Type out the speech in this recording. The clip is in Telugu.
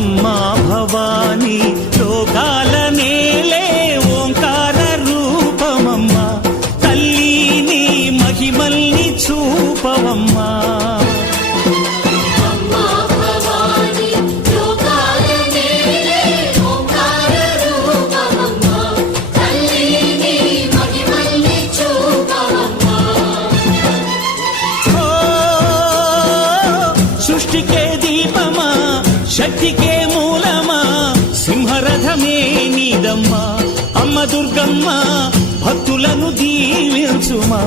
అమ్మా భవానీ లోకాల నేలే ఓంకార రూపమమ్మా తల్లి నీ మహిమల్ని చూపవమ్మా సృష్టికే దీపమా శక్తికే మూలమా సింహరథమే నీదమ్మా అమ్మ దుర్గమ్మ భక్తులను దీవించుమా